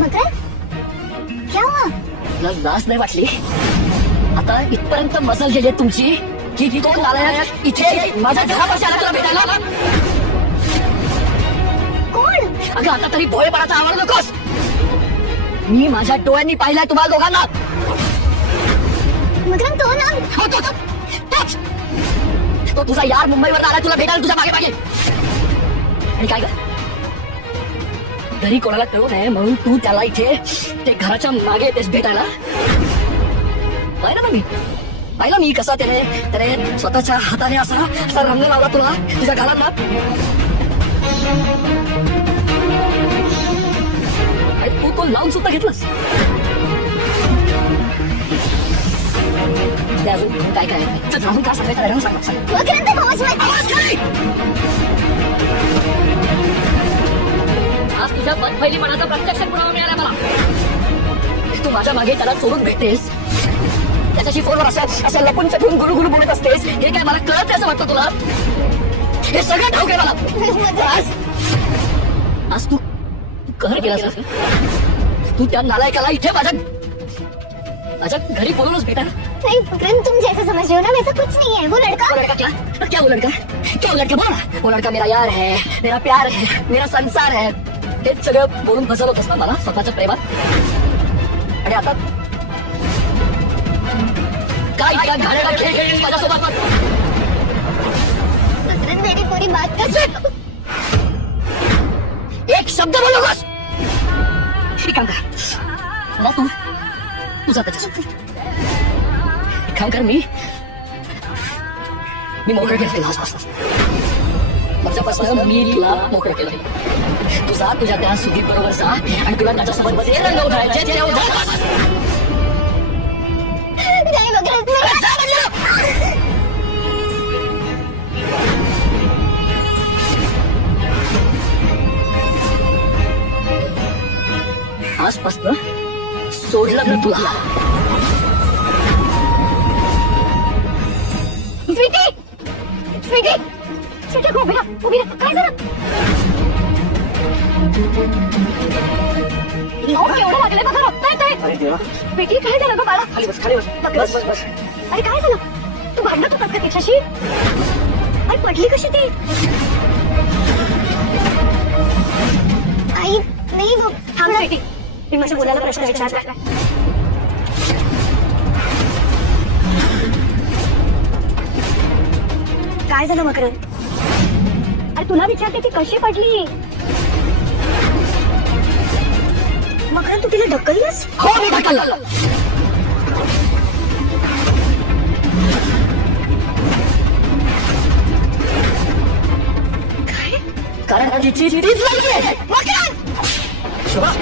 मगर क्या हुआ? तुला लाज नाही वाटली? आता इथपर्यंत मजल गेली तुमची की तो नालायक इथे माझ्या घरापाशी आला तुला भेटायला. कोण? अगं आता तरी भोळेपणाचा आवाज नकोस. मी माझ्या डोळ्यांनी पाहिलाय तुम्हाला दोघांना. मगर तो ना हो, तोच. तो तुझा यार मुंबईवर आला तुला भेटायला तुझ्या मागे मागे. आणि काय ग, घरी कोणाला कळू नये म्हणून तू त्याला इथे ते घराच्या मागे येतेस भेटायला. पाहिलं मी कसा त्याने स्वतःच्या हाताने असा रंग लावला तुला तुझ्या गालांना. तू तो लावून सुद्धा घेतलास. ते अजून काय काय अजून काय सांगायचं सांग. आज तुझ्या बनफैलीपणाचा प्रत्यक्ष पुरावा मिळाला मला. तू माझ्या मागे त्याला चोरून भेटतेस, त्याच्याशी फोनवर असं लपून चपून गुलगुलू बोलत असतेस. हे काय मला कळत नाही असं वाटतं तुला? हे सगळं ठाऊक आहे मला. आज तू कहर केलास. तू त्या नालायकाला इथे माझ्या घरी बोलूनच भेटा. नहीं मकरंद, तुम जैसे समझ रहे हो ना वैसा कुछ नहीं है. वो लड़का क्या वो लड़का बोल. वो लड़का मेरा यार है, मेरा प्यार है, मेरा संसार है. हे सगळं बोलून फसवत असतं मला स्वतःच्या प्रेमात. आणि आता काय घाणेरडा खेळ खेळलीस माझ्यासोबत. मकरंद, मेरी पूरी बात कर सुन. एक शब्द बोलू नकोस. काम कर मला तुझा त्याच्यासोबत काम कर. मी मोकळं केलं माझ्यापासून मी तुला मोकळं केलं. तुझा तुझ्या त्या सुदीप बरोबर जा आणि तुला त्याच्यासोबत बस रंग उधळायचे ते उधळ. नहीं मकरंद, आजपासून सोडलं ना तुला. स्वीटी उभी राहा. काय झालं? एवढं लागलंय बघा, रक्तायतंय. स्वीटी, काय झालं ग बाळा? खाली बस. अरे काय झालं? तू भांडत होतास का तिच्याशी? अरे पडली कशी ती? आई नाही वो. थांब स्वीटी, मी माझ्या मुलाला प्रश्न विचारला. काय झालं मकरंद? अरे तुला विचारते ती कशी पडली. मकरंद, तू तिला ढकललंस? हो, मी ढकललं. काय? कारण तिची तीच नाहीये. मकरंद, शुभा.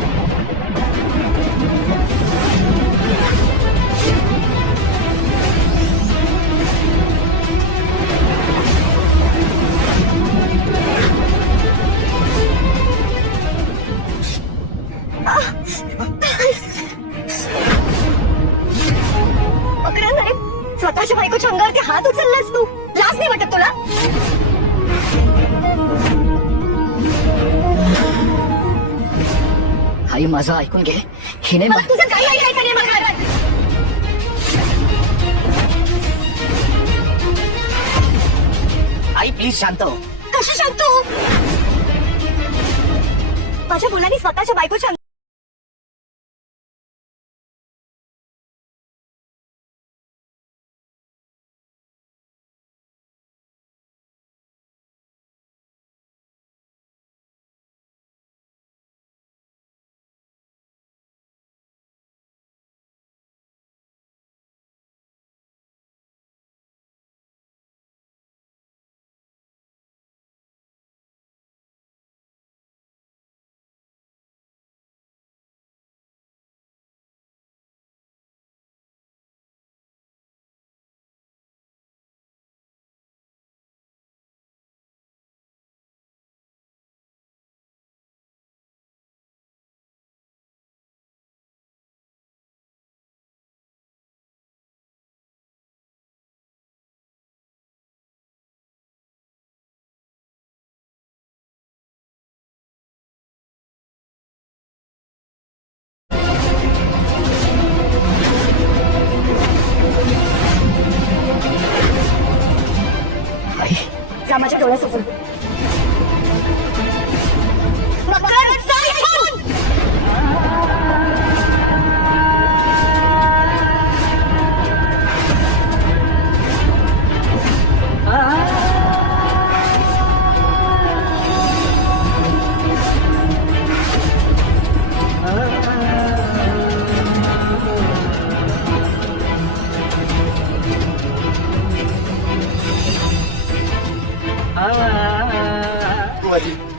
मकरंद, अरे स्वतःच्या बायकोच्या अंगावरती हात उचललास तू. लाज नाही वाटत तुला? आई माझं ऐकून घे. हिने मला तुझं काही ऐकायचं नाही मकरंद. आई प्लीज शांत हो. कशी शांत हो? माझ्या मुलांनी स्वतःच्या बायकोच्या माझ्या डोळ्यासमोर. मकरंद, चल इथून!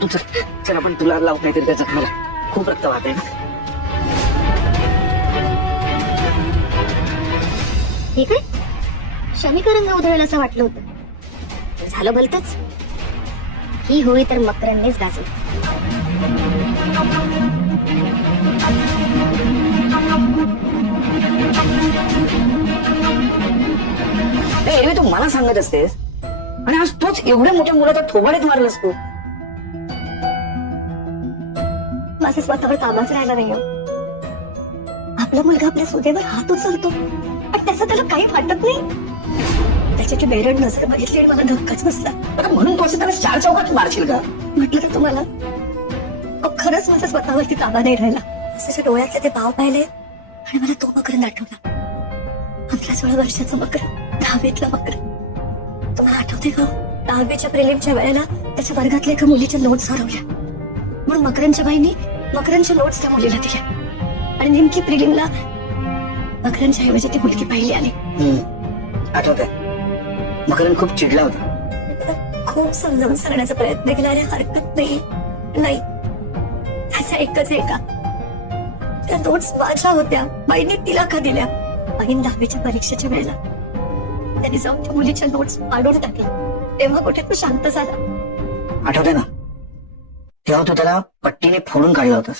तू चल आपण तुला लावत नाही तरी त्या जखमेला खूप रक्त वाहते. हे काय शमिका रंग उधळेल असं वाटलं होतं. झालं भलतच. ही होळी तर मकरंदनेच गाजवली. एरवी तू मला सांगत असतेस आणि आज तूच एवढ्या मोठ्या मुलाच्या थोबाडीत मारलास तू. माझं स्वतःवर ताबाच राहिला नाही. आपला मुलगा आपल्या सुदेवर हात उचलतो आणि त्याचं त्याला काही वाटत नाही. त्याची ती बेरड नजर बघितली आणि मला धक्काच बसला. आता म्हणून तू असं त्याला चार चौकात मारशील का? म्हटलं का तुम्हाला खरंच माझा स्वतःवरती ताबा नाही राहिला. त्याच्या डोळ्यातले ते भाव पाहिले आणि मला तो मकरंद आठवला. 15-16 वर्षाचा मकरंद, 10वीतला मकरंद. तुम्हाला आठवते का 10वीच्या प्रिलिमच्या वेळेला त्याच्या वर्गातल्या एका मुलीच्या नोट्स हरवल्या म्हणून मकरंदच्या बाईंनी मकरंदच्या नोट्स त्या मुलीला दिल्या आणि नेमकी प्रिलिमला मकरंदच्या ऐवजी ती मुलगी पाहिली आली. आठवतंय मकरंद खूप चिडला होता. खूप समजावून सांगण्याचा प्रयत्न केला. अरे हरकत नाही त्याचा एकच आहे का त्या नोट्स माझ्या होत्या. बाईंनी तिला का दिल्या? बाईन 10वीच्या परीक्षेच्या वेळेला त्यांनी जाऊन त्या मुलीच्या नोट्स पाडून टाकल्या. तेव्हा कुठे तो शांत झाला. आठवतंय ना तेव्हा तू त्याला पट्टीने फोडून काढला होतास.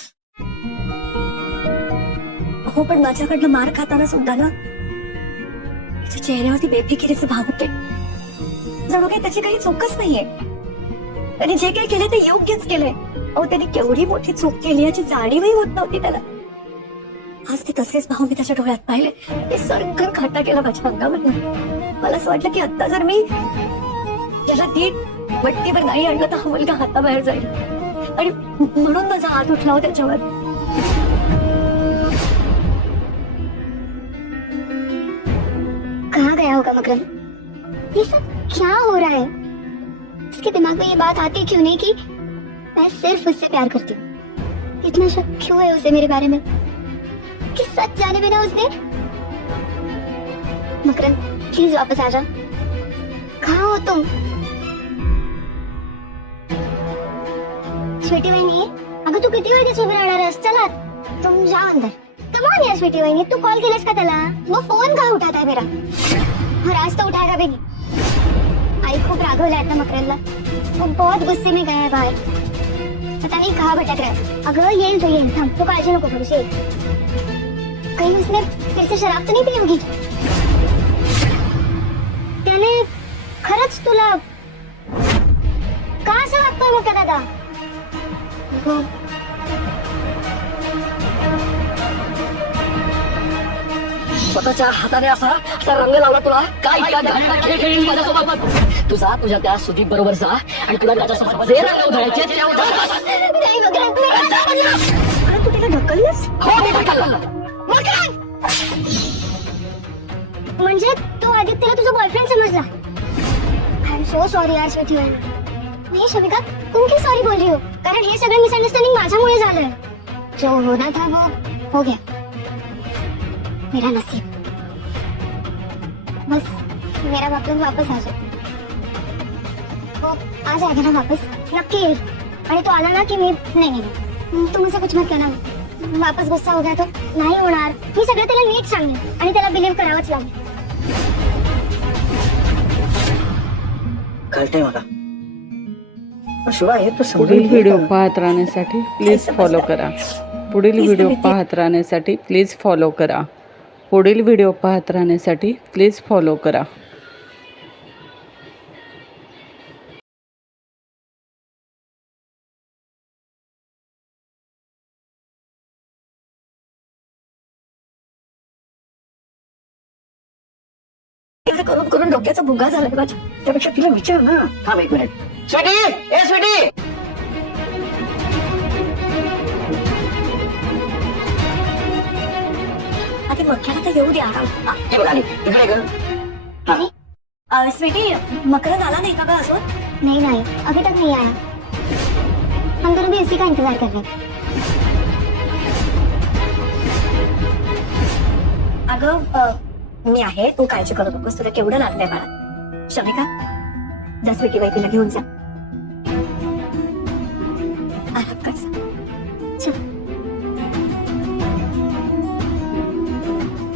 हो पण माझ्याकडनं मार खाताना सुद्धा ना त्याच्या चेहऱ्यावरती बेफिकिरीचे भाव होते. जणू काही त्याची काही चूकच नाहीये. त्याने जे काही केले ते योग्यच केलंय. अहो त्यांनी केवढी मोठी चूक केली याची जाणीवही होत नव्हती त्याला. आज ते तसेच भाव मी त्याच्या डोळ्यात पाहिले. ते सरकन खाटा केला माझ्या अंगावरनं. मला असं वाटलं की आता जर मी त्याला ती वट्टीवर नाही आणलं तर हा मुलगा हाताबाहेर जाईल आणि म्हणून माझा हात उठला होता त्याच्यावर. कहाँ गया होगा मकरंद? ये सब क्या हो रहा है? इसके दिमाग में ये बात आती क्यों नहीं कि मैं सिर्फ उससे प्यार करती हूँ? इतना शक क्यों है उसे मेरे बारे में कि सच जाने बिना उसने? मकरंद प्लीज वापस आ जा. कहाँ हो तुम? छोटी बहिणी अगं तू किती वेळ उभी राहणार आहेस? चला तुम जा अंदर. कमान यार छोटी बहिणी तू कॉल केलास का त्याला? वो फोन कहाँ उठाता है मेरा? और आज तो उठाएगा भी नहीं. आई खूप रागवला आता मकरंदला. वो बहुत गुस्से में गया है बाहर. पता नहीं कहाँ भटक रहा है. अगं येईल तो येईल. थांब तू काळजी नको करूस. येईल. कहीं उसने फिर से शराब तो नहीं पी होगी? त्याने खरंच तुला का असं वागतोय मोठा दादा? हो स्वतःच्या हाताने असा रंग लावला तुला. काय खेळ खेळली माझ्यासोबत? तू जा तुझ्या त्या सुदीप बरोबर जा आणि तुला त्याच्यासोबत जे रंग उधळायचे ते उधळ. नाही मकरंद अरे तू तिला ढकललंस? हो मी ढकललं. म्हणजे तू आदित्यला तुझा बॉयफ्रेंड समझला? आई एम सो सॉरी यार स्वीटी बहन. नहीं शमिका तुम क्यों सॉरी बोल रही हो? कारण हे सगळं मिसअंडरस्टँडिंग माझ्यामुळे झालंय. जो होना था वो हो गया. मेरा नसीब. बस मेरा मकरंद वापस आ जाए. वो आ जाएगा ना वापस नक्की येईल. आणि तो आला ना की मी नाही तुम मुझसे कुछ मत कहना. वापस गुस्सा हो गया तो नाही होणार. मी सगळं त्याला नीट सांगेन आणि त्याला बिलीव्ह करावंच लागेल. कळतंय मला. शिवा हे तू पुढील व्हिडिओ पाहत राहण्यासाठी प्लीज फॉलो करा. पुढील व्हिडिओ पाहत राहण्यासाठी प्लीज फॉलो करा. पुढील व्हिडिओ पाहत राहण्यासाठी प्लीज फॉलो करा. विचार करून करून डोक्याचा भुगा झालाय माझ्या. त्यापेक्षा तिला विचार ना. थांब 1 मिनिट. स्वीटी, ए स्वीटी. आधी मक्याला तर येऊ द्या. हे बघ आली, इकडे कर. हा. स्वीटी, मकरंद आला नाही का ग अजून? नहीं अभी तक नहीं आया. हम दोनों भी इसी का इंतजार कर रहे हैं. अगं मी आहे, तू काळजी करू नकोस. तुला केवढं लागतंय बाळा. शमिका, जा स्वीटी बाई तिला घेऊन जा. आराम कर जा. चल.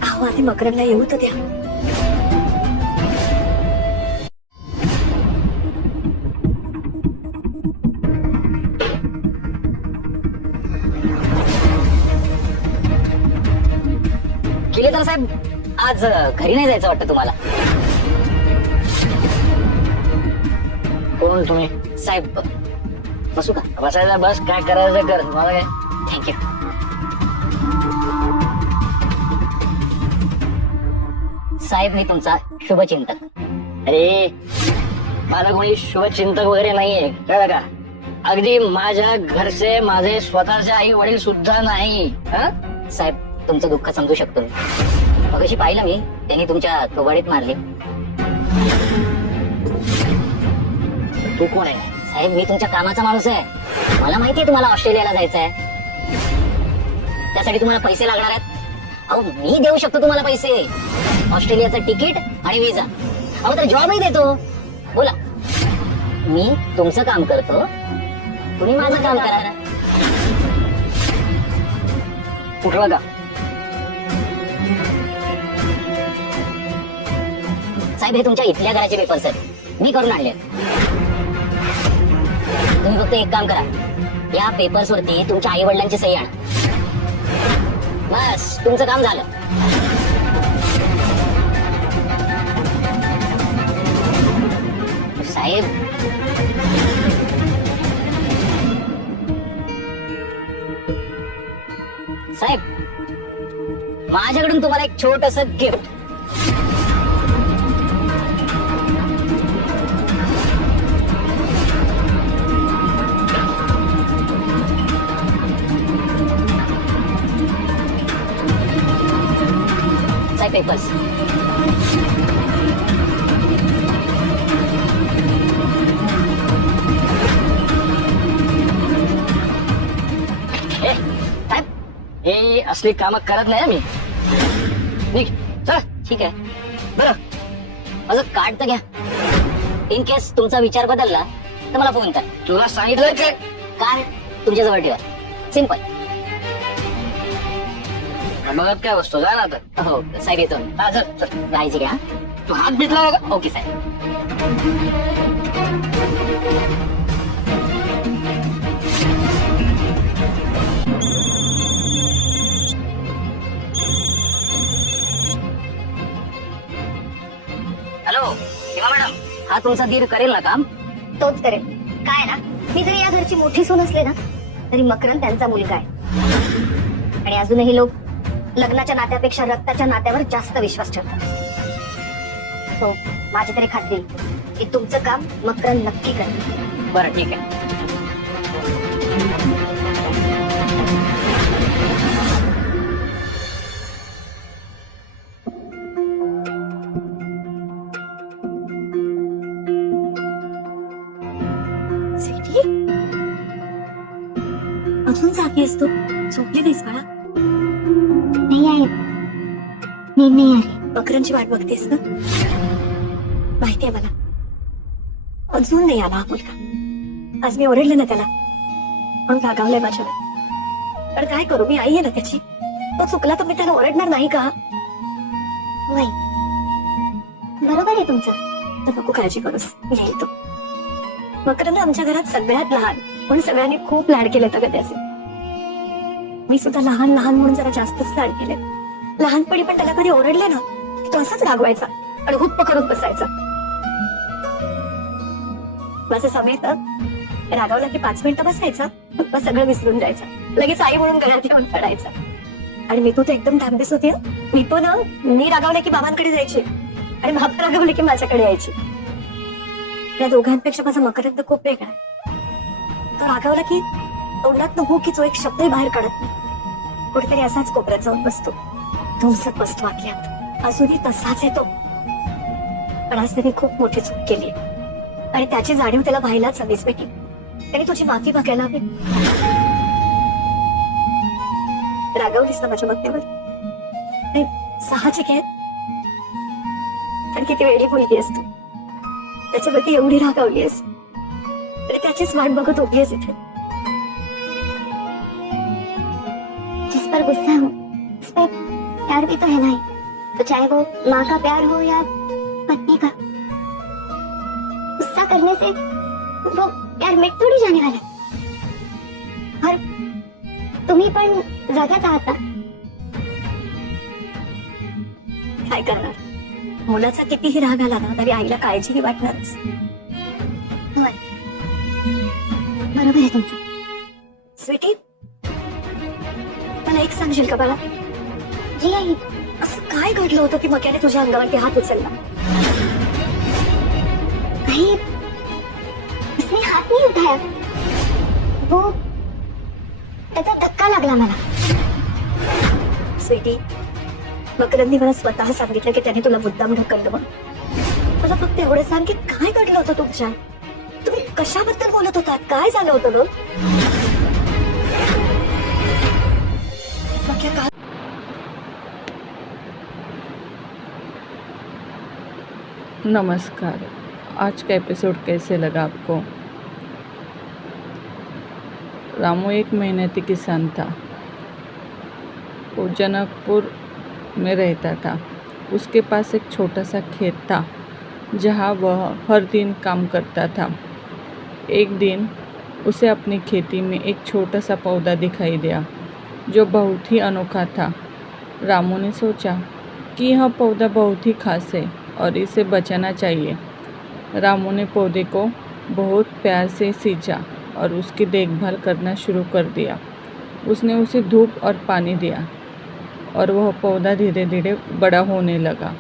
अहो आधी मकरंदला येऊ तर द्या. केलेदार साहेब, आज घरी नाही जायचं वाटतं तुम्हाला? कोण तुम्ही? साहेब बसू का? बसायला बस, काय करायचं कर, मला काय. थँक्यू. साहेब मी तुमचा शुभचिंतक. अरे मला कोणी शुभचिंतक वगैरे नाहीये, कळलं का? अगदी माझ्या घरचे माझे स्वतःचे आई वडील सुद्धा नाही. साहेब तुमचं दुःख समजू शकतो. मगाशी पाहिलं मी, त्यांनी तुमच्या थोबाडीत मारले. तू कोण आहे? साहेब मी तुमच्या कामाचा माणूस आहे. मला माहितीये तुम्हाला ऑस्ट्रेलियाला जायचं आहे. त्यासाठी तुम्हाला पैसे लागणार आहेत. अहो मी देऊ शकतो तुम्हाला पैसे. ऑस्ट्रेलियाचं तिकीट आणि विजा. अहो तर जॉबही देतो. बोला, मी तुमचं काम करतो, तुम्ही माझं काम करा. उठवा का? साहेब हे तुमच्या इथल्या घराचे पेपर्स आहेत, मी करून आणले. तुम्ही फक्त एक काम करा, या पेपर्स वरती तुमच्या आई वडिलांची सही आणा. बस तुमचं काम झालं. साहेब साहेब माझ्याकडून तुम्हाला एक छोटस गिफ्ट. साहेब पेपर्स. साहेब हे असली कामं करत नाही मी. निघ चला. ठीक आहे बरं, माझं कार्ड तर घ्या. इन केस तुमचा विचार बदलला तर मला फोन कर. तुला सांगितलं काय? कार्ड तुमच्याजवळ ठेवा. सिंपल. बघत काय वस्तू जा ना आता. हो साहेब येतो. हा चल जायची घ्या. तू हात भेटला का? ओके साहेब. हॅलो हेमा मॅडम, हा तुमचा दीर करेल ना काम? तोच करेल. काय ना, मी जरी या घरची मोठी सून असले ना, तरी मकरंद त्यांचा मुलगा आहे. आणि अजूनही लोक लग्नाच्या नात्यापेक्षा रक्ताच्या नात्यावर जास्त विश्वास ठेवतात. हो माझी तरी खात्री की तुमचं काम मकरंद नक्की करेल. बरं ठीक आहे. स्वीटी, अजून जागी असतो? झोपली नाहीस बाळा? नाही आहे, नींद नाही आहे. मकरंदची वाट बघतेस ना? माहितीये मला. अजून नाही आला हा मुलगा. आज मी ओरडले ना त्याला, पण रागावलाय माझ्यावर. पण काय करू, मी आई आहे ना त्याची. तो चुकला तर मी त्याला ओरडणार नाही का? वय बरोबर आहे तुमचं. तर नको काळजी करूस, मी येईल तो. मकरंद आमच्या घरात सगळ्यात लहान, पण सगळ्यांनी खूप लाड केले तर त्याचे. मी सुद्धा लहान लहान म्हणून जरा जास्तच लाड केले. लहानपणी पण त्याला कधी ओरडले ना, तो असाच रागवायचा आणि हुप्प करत बसायचा. माझं समय तर रागावला की 5 मिनिटं बसायचा, मग सगळं विसरून जायचं. लगेच आई म्हणून घरात येऊन पडायचा. आणि मी तर एकदम धांबीस होती. मी रागावले की बाबांकडे जायचे आणि भाप रागवली की माझ्याकडे यायची. या दोघांपेक्षा माझा मकरंद खूप वेगळा आहे. तो रागवला की तोंडात हो की जो एक शब्दही बाहेर काढत नाही. कुठेतरी असाच कोपऱ्यात जाऊन बसतो, धुमसत बसतो वाटल्यात. अजूनही तसाच येतो. पण आज त्याने खूप मोठी चूक केली आणि त्याची जाणीव त्याला व्हायलाच हवीच बेटी. त्याने तुझी माफी मागायला हवी. रागवलीस ना माझ्या बघण्यावर? नाही, साहजिक आहे. पण किती वेळी मुलगी असतो, त्याच्यावरती एवढी रागावली आहेस तरी त्याचीच वाट बघत उभी आहेस इथे. जिस पर गुस्सा हो उस पर प्यार भी तो है ना. तो चाहे वो माँ का प्यार हो या पत्नी का, गुस्सा करने से वो प्यार मिट थोड़ी जाने वाला है. और तुम्ही पण जगत आहात ना. काय करणार, मुलाचा कितीही राग आला ना तरी आईला काळजीही वाटणारच. होय, बरोबर आहे तुमचं. स्वीटी, मला एक सांगशील का बाळा? जी आई. असं काय घडलं होतं की मक्याने तुझ्या अंगावरती हात उचलला? आई, उसने हात नहीं उठाया. वो त्याचा धक्का लागला मला. स्वीटी, मकरंदने मला स्वतः सांगितलं की त्याने तुला मुद्दाम ढकललं म्हणून. मला फक्त एवढं सांग की काय घडलं होतं तुमच्या? तुम्ही कशाबद्दल बोलत होता? काय झालं होतं ग? मक्या काय? नमस्कार, आज का एपिसोड कैसे लगा आपको? रामू एक मेहनती किसान था. वो जनकपुर में रहता था. उसके पास एक छोटा सा खेत था जहाँ वह हर दिन काम करता था. एक दिन उसे अपनी खेती में एक छोटा सा पौधा दिखाई दिया जो बहुत ही अनोखा था. रामू ने सोचा कि यह पौधा बहुत ही खास है और इसे बचाना चाहिए. रामू ने पौधे को बहुत प्यार से सींचा और उसकी देखभाल करना शुरू कर दिया. उसने उसे धूप और पानी दिया और वह पौधा धीरे धीरे बड़ा होने लगा.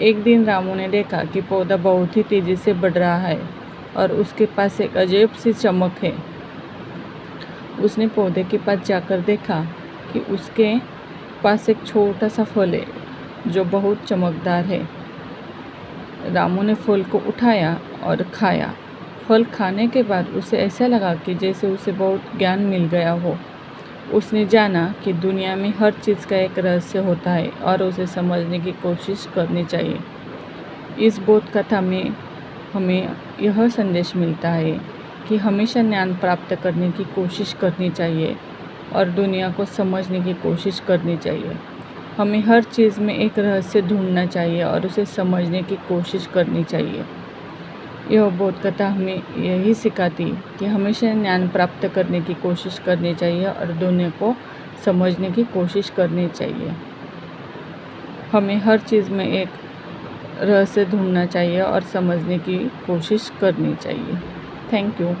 एक दिन रामू ने देखा कि पौधा बहुत ही तेज़ी से बढ़ रहा है और उसके पास एक अजीब सी चमक है. उसने पौधे के पास जाकर देखा कि उसके पास एक छोटा सा फल है जो बहुत चमकदार है. रामू ने फल को उठाया और खाया. फल खाने के बाद उसे ऐसा लगा कि जैसे उसे बहुत ज्ञान मिल गया हो. उसने जाना कि दुनिया में हर चीज़ का एक रहस्य होता है और उसे समझने की कोशिश करनी चाहिए. इस बोध कथा में हमें यह संदेश मिलता है कि हमेशा ज्ञान प्राप्त करने की कोशिश करनी चाहिए और दुनिया को समझने की कोशिश करनी चाहिए. हमें हर चीज़ में एक रहस्य ढूंढना चाहिए और उसे समझने की कोशिश करनी चाहिए. यह बोध कथा हमें यही सिखाती कि हमेशा ज्ञान प्राप्त करने की कोशिश करनी चाहिए और दुनिया को समझने की कोशिश करनी चाहिए. हमें हर चीज़ में एक रहस्य ढूंढना चाहिए और समझने की कोशिश करनी चाहिए. Thank you.